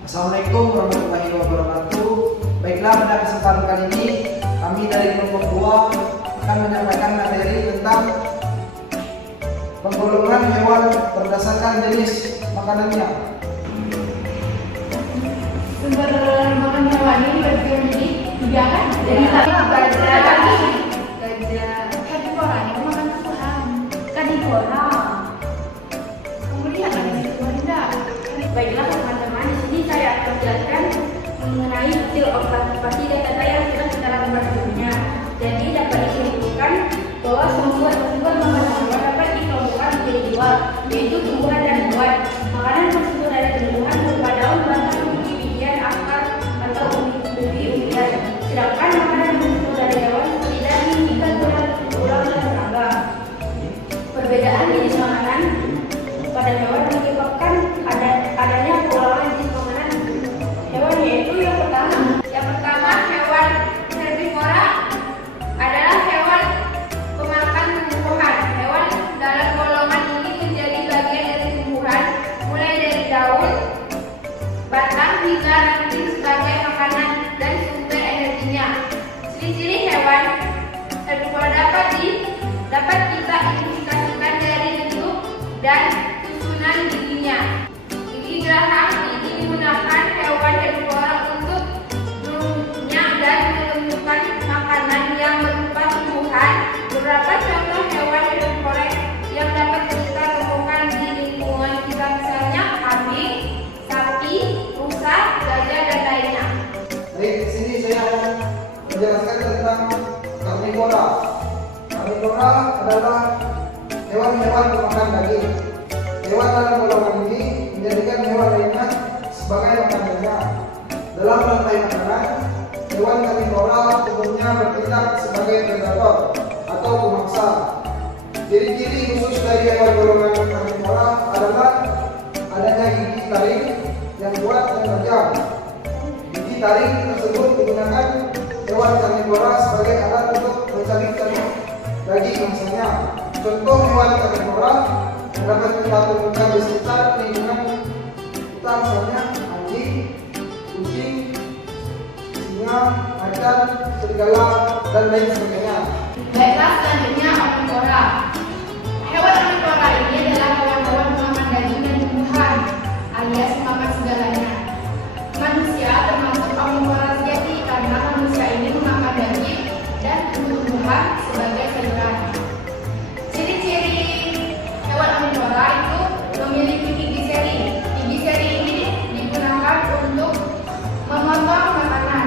Assalamualaikum warahmatullahi wabarakatuh. Baiklah, pada kesempatan kali ini kami dari kelompok 2 akan menyampaikan materi tentang penggolongan hewan berdasarkan jenis makanannya. Sumber makan hewan ini bagi tiga kan? Jadi gajah, herbivora yang makan tuhan, karnivora. Kemudian ada situ. Baiklah teman-teman, di sini saya akan jelaskan mengenai detail observasi data yang sudah kita lakukan sebelumnya. Jadi dapat disimpulkan bahwa sumber makanan hewan dapat dikelompokkan menjadi dua, yaitu tumbuhan dan hewan. Makanan tersebut ada tumbuhan berupa daun, batang, biji-bijian, akar, atau umbi-umbian. Sedangkan makanan yang bersumber dari hewan seperti daging, ikan, ular, dan serangga. Perbedaan jenis makanan pada hewan menyebabkan adanya pengulangan jenis makanan hewan, yaitu yang pertama hewan herbivora adalah hewan pemakan tumbuhan. Hewan dalam golongan ini menjadi bagian dari tumbuhan, mulai dari daun, batang hingga ranting sebagai makanan dan sumber energinya. Ciri-ciri hewan herbivora dapat kita identifikasikan dari bentuk dan susunan giginya. Gigi geraham digunakan hewan herbivora untuk mengunyah dan menentukan makanan yang berupa tumbuhan. Beberapa contoh hewan herbivora yang dapat kita temukan di lingkungan kita misalnya kambing, sapi, rusa, gajah, dan lainnya. Baik, di sini saya akan menjelaskan tentang karnivora. Karnivora adalah hewan-hewan pemakan daging. Hewan dalam golongan ini menjadikan hewan lainnya sebagai makanannya. Dalam rantai makanan, hewan karnivora umumnya bertindak sebagai predator atau pemangsa. Ciri-ciri khusus dari hewan golongan karnivora adalah adanya gigi taring yang kuat dan tajam. Gigi taring tersebut digunakan hewan karnivora sebagai alat untuk mencari daging mangsanya. Contoh hewan karnivora yang dapat kita temukan di sekitar lingkungan kita misalnya anjing, kucing, singa, macan, serigala, dan lain sebagainya. Baiklah, selanjutnya omnivora. Hewan omnivora ini adalah hewan-hewan pemakan daging dan tumbuhan, alias memakan segalanya. Manusia termasuk omnivora sejati karena manusia ini memakan daging dan tumbuhan sebagai sayuran. Ciri-ciri hewan omnivora itu memiliki gigi seri. Gigi seri ini digunakan untuk memotong makanan.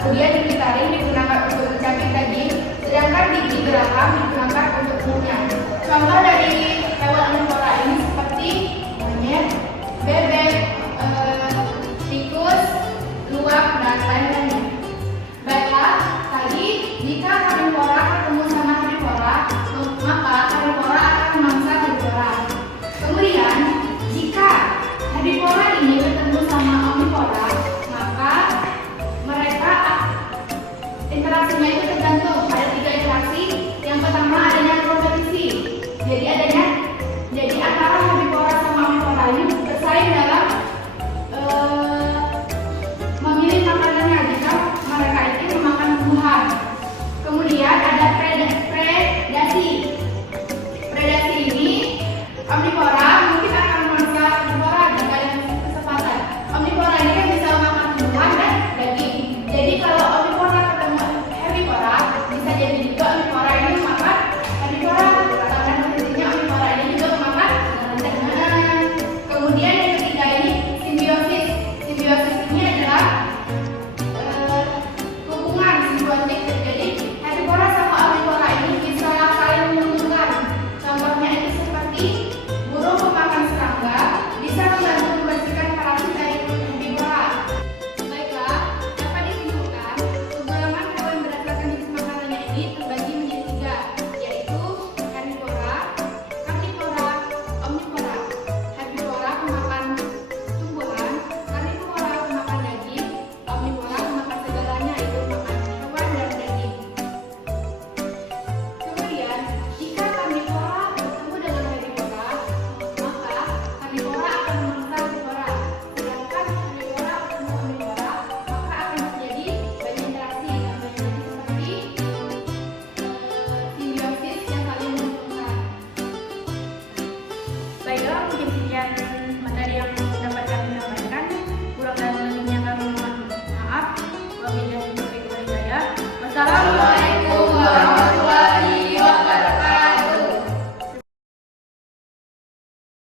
Kemudian gigi taring digunakan untuk mencabik daging, sedangkan gigi geraham digunakan untuk mengunyah. Contoh dari hewan omnivora ini seperti monyet, bebek, tikus, luwak, dan lain-lainnya. Baiklah, tadi jika karnivora ketemu sama herbivora, maka herbivora akan memangsa herbivora. Kemudian, jika herbivora ini bertemu sama omnivora, maka mereka Assalamualaikum.